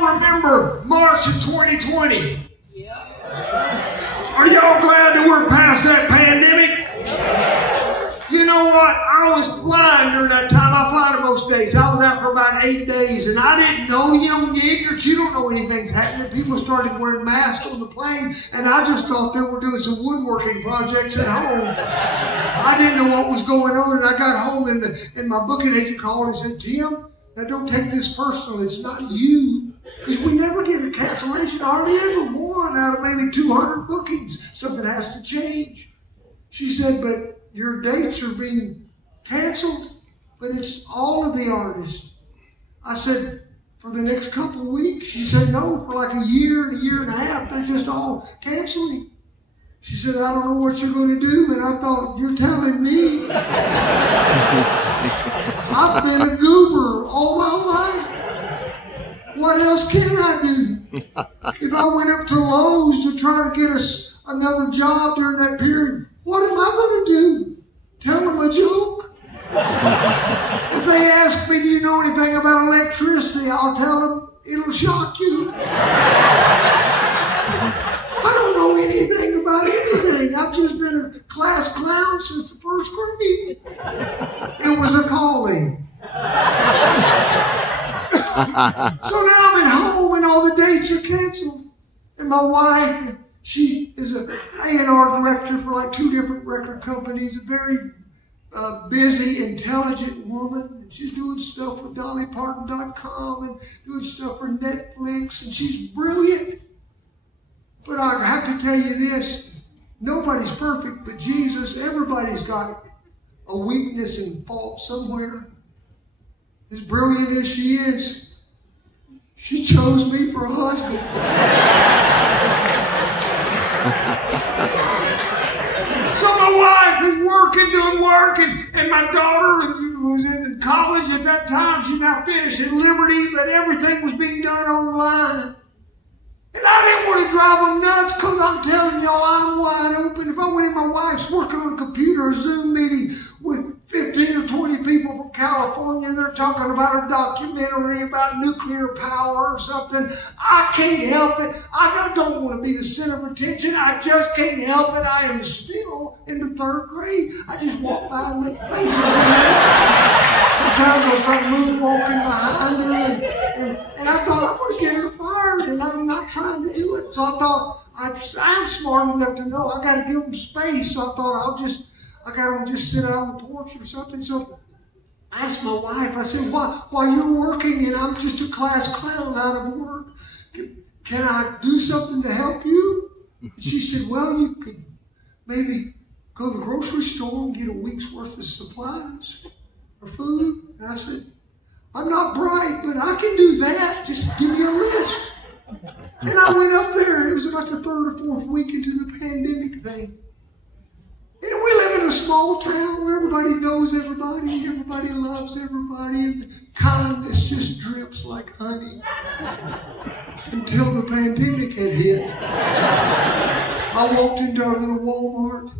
y'all remember March of 2020? Are y'all glad that we're past that pandemic? You know what? I was flying during that time. I fly to most days. I was out for about 8 days, and I didn't know, when you're ignorant, you don't know anything's happening. People started wearing masks on the plane, and I just thought they were doing some woodworking projects at home. I didn't know what was going on, and I got home, and my booking agent called and said, Tim, now don't take this personal. It's not you. Because we never get a cancellation, hardly ever one out of maybe 200 bookings. Something has to change. She said, but your dates are being canceled, but it's all of the artists. I said, for the next couple of weeks? She said, no, for like a year and a half, they're just all canceling. She said, I don't know what you're going to do, and I thought, you're telling me. I've been a goober all my life. What else can I do? If I went up to Lowe's to try to get us another job during that period, what am I going to do? Tell them a joke? If they ask me, do you know anything about electricity? I'll tell them, it'll shock you. I don't know anything about anything. I've just been a class clown since the first grade. It was a calling. So now I'm at home and all the dates are canceled. And my wife, she is an A&R director for like 2 different record companies, a very busy, intelligent woman. And she's doing stuff with DollyParton.com and doing stuff for Netflix, and she's brilliant. But I have to tell you this, nobody's perfect but Jesus. Everybody's got a weakness and fault somewhere. As brilliant as she is, she chose me for a husband. So my wife is doing work, and my daughter was in college at that time. She's now finished at Liberty, but everything was being done online. And I didn't want to drive them nuts because I'm telling y'all, I'm wide open. If I went in, my wife's working on a computer, a Zoom meeting with 15 or 20 people from California. They're talking about a documentary about nuclear power or something. I can't help it. I don't want to be the center of attention. I just can't help it. I am still in the 3rd grade. I just walk by and make faces at her. Sometimes I start moonwalking behind her, and I thought, I'm going to get her fired, and I'm not trying to do it. So I thought, I'm smart enough to know I got to give them space. So I thought, I got to just sit out on the porch or something. So I asked my wife, I said, while you're working and I'm just a class clown out of work, can I do something to help you? And she said, well, you could maybe go to the grocery store and get a week's worth of supplies or food. And I said, I'm not bright, but I can do that. Just give me a list. And I went up there, and it was about the 3rd or 4th week into the pandemic thing. And we live in a small town where everybody knows everybody, everybody loves everybody, and kindness just drips like honey. Until the pandemic had hit. I walked into our little Walmart,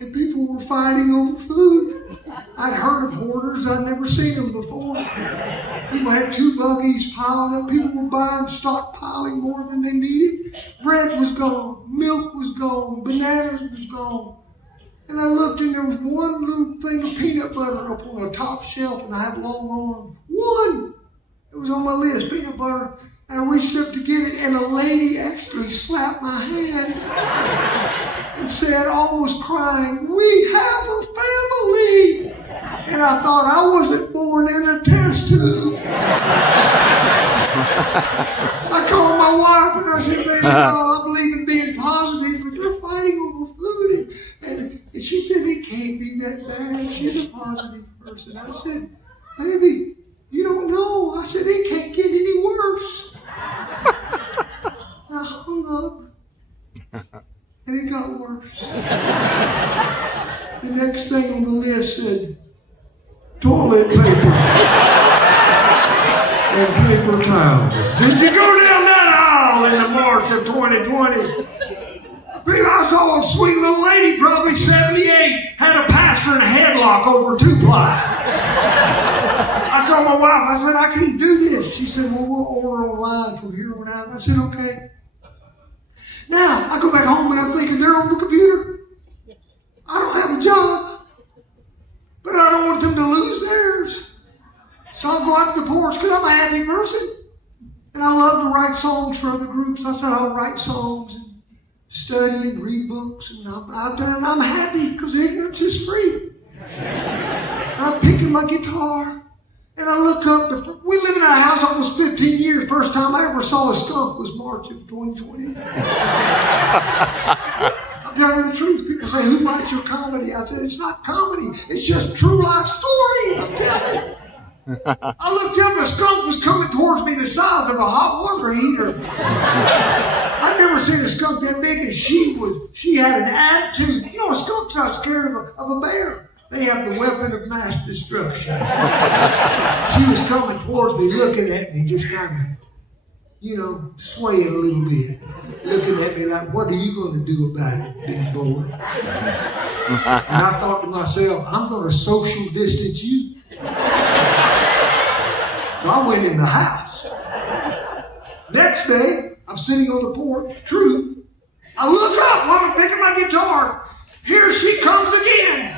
and people were fighting over food. I'd heard of hoarders, I'd never seen them before. People had 2 buggies piled up, people were buying, stockpiling more than they needed. Bread was gone, milk was gone, bananas was gone. And I looked, and there was one little thing of peanut butter up on the top shelf, and I have long arms. One! It was on my list, peanut butter. And I reached up to get it, and a lady actually slapped my hand and said, almost crying, we have a family! And I thought, I wasn't born in a test tube. I called my wife, and I said, baby, I believe in being positive, but they're fighting over food. And she said, it can't be that bad. She's a positive person. I said, baby, you don't know. I said, it can't get any worse. I hung up, and it got worse. The next thing on the list said, toilet paper and paper towels. Did you go down that aisle in the March of 2020? I saw a sweet little lady, probably 78, had a pastor in a headlock over 2-ply. I told my wife, I said, I can't do this. She said, well, we'll order online. from here on out. I said, okay. Now, I go back home and I'm thinking, they're on the computer. I don't have a job, but I don't want them to lose theirs. So I'll go out to the porch because I'm a happy person. And I love to write songs for other groups. I said I'll write songs and study and read books. And I'm out there and I'm happy because ignorance is free. I'm picking my guitar and I look up. We live in a house almost 15 years. First time I ever saw a skunk was March of 2020. I'm telling the truth. People say, who writes your comedy? I said, it's not comedy. It's just true life story. I'm telling you. I looked up, a skunk was coming towards me the size of a hot water heater. I'd never seen a skunk that big as she was. She had an attitude. You know, a skunk's not scared of a bear. They have the weapon of mass destruction. She was coming towards me, looking at me, just kind of, swaying a little bit. Looking at me like, what are you going to do about it, big boy? And I thought to myself, I'm going to social distance you. So I went in the house. Next day, I'm sitting on the porch, true. I look up while I'm picking my guitar. Here she comes again.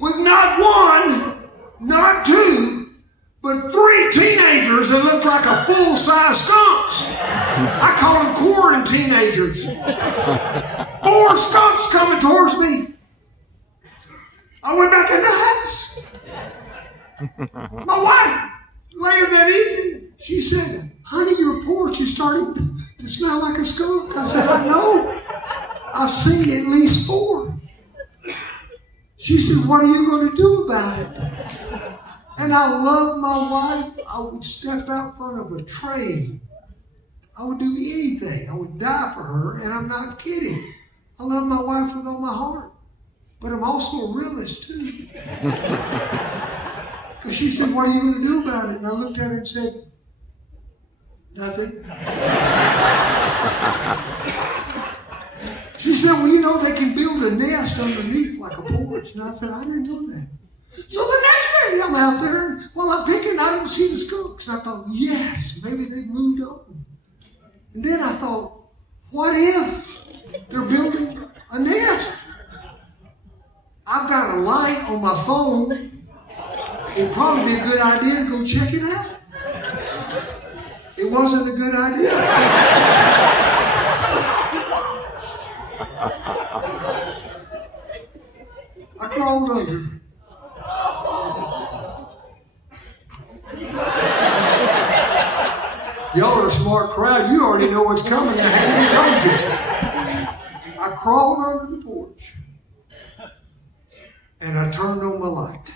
With not one, not two, but 3 teenagers that look like a full-size skunks. I call them quarantine teenagers. 4 skunks coming towards me. I went back in the house. My wife, later that evening, she said, honey, your porch is starting to smell like a skunk. I said, I know. I've seen at least 4. She said, what are you going to do about it? And I love my wife. I would step out in front of a train. I would do anything. I would die for her, and I'm not kidding. I love my wife with all my heart. But I'm also a realist, too. Because she said, what are you going to do about it? And I looked at her and said, nothing. She said, well, they can build a nest underneath like a porch. And I said, I didn't know that. So the next day I'm out there, and while I'm picking, I don't see the skunks. And I thought, yes, maybe they've moved on. And then I thought, what if they're building a nest? I've got a light on my phone. It'd probably be a good idea to go check it out. It wasn't a good idea. I crawled under. Y'all are a smart crowd. You already know what's coming. I hadn't even told you. I crawled under the porch. And I turned on my light.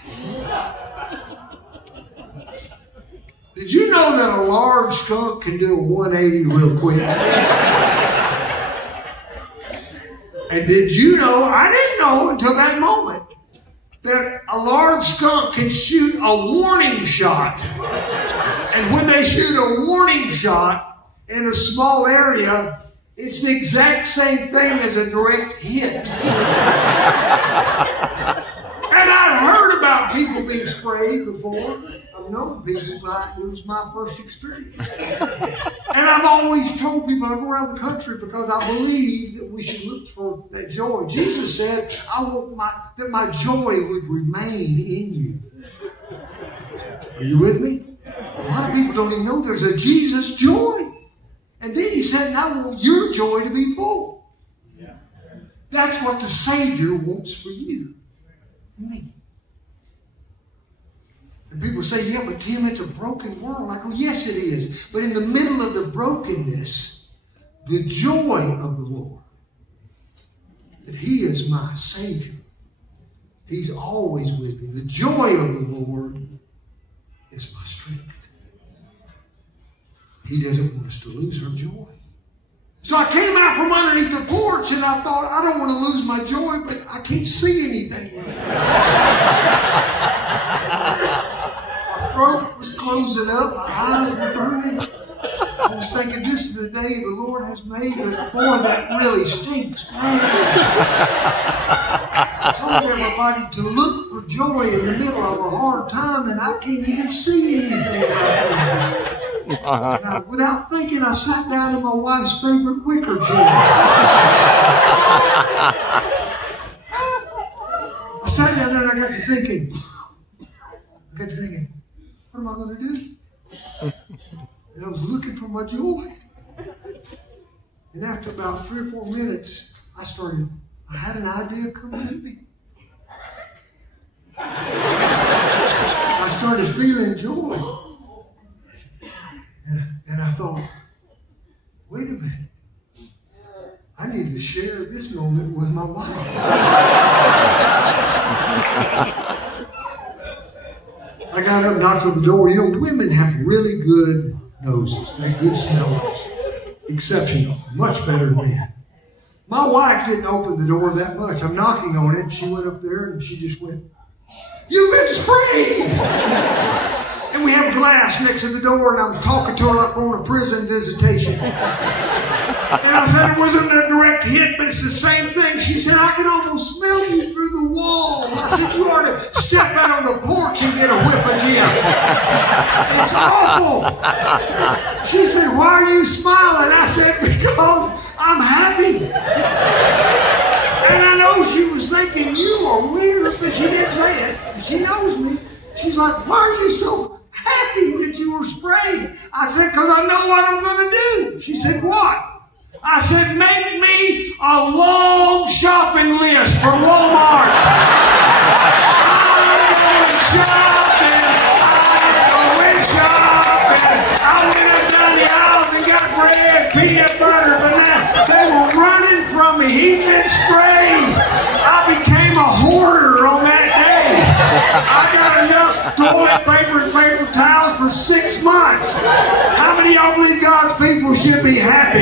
Did you know that a large skunk can do a 180 real quick? And did you know, I didn't know until that moment, that a large skunk can shoot a warning shot. And when they shoot a warning shot in a small area, it's the exact same thing as a direct hit. And I'd heard about people being sprayed before. I've known people, but it was my first experience. And I've always told people, I go around the country because I believe that we should look for that joy. Jesus said, I want that my joy would remain in you. Are you with me? A lot of people don't even know there's a Jesus joy. And then he said, and I want your joy to be full. That's what the Savior wants for you. Me. And people say, yeah, but Tim, it's a broken world. I go, yes, it is. But in the middle of the brokenness, the joy of the Lord, that he is my Savior. He's always with me. The joy of the Lord is my strength. He doesn't want us to lose our joy. So I came out from underneath the porch and I thought, I don't want to lose my joy, but I can't see anything. My throat was closing up. My eyes were burning. I was thinking, this is the day the Lord has made, but boy, that really stinks, man. I told everybody to look for joy in the middle of a hard time, and I can't even see anything right now. Without thinking, I sat down in my wife's favorite wicker chair. I sat down there and I got to thinking, what am I going to do? And I was looking for my joy. And after about 3 or 4 minutes, I had an idea coming to me. I started feeling joy. And I thought, wait a minute. I need to share this moment with my wife. I got up, knocked on the door. You know, women have really good noses. They have good smellers. Exceptional. Much better than men. My wife didn't open the door that much. I'm knocking on it. She went up there and she just went, "You've been sprayed!" And we have glass next to the door, and I'm talking to her like we're on a prison visitation. And I said, it wasn't a direct hit, but it's the same thing. She said, "I can almost smell you through the wall." And I said, "You ought to step out on the porch and get a whiff of Jim. It's awful." She said, "Why are you smiling?" I said, "Because I'm happy." And I know she was thinking, "You are weird," but she didn't say it. She knows me. She's like, "Why are you so happy that you were sprayed?" I said, "Because I know what I'm going to do." She said, "What?" I said, "Make me a long shopping list for Walmart. I'm going shopping. I'm going shopping." I went up down the aisles and got bread, peanut butter, banana. They were running from me. He'd been sprayed. I became a hoarder on that day. I got enough toilet paper and paper towels for 6 months. How many of y'all believe God's people should be happy?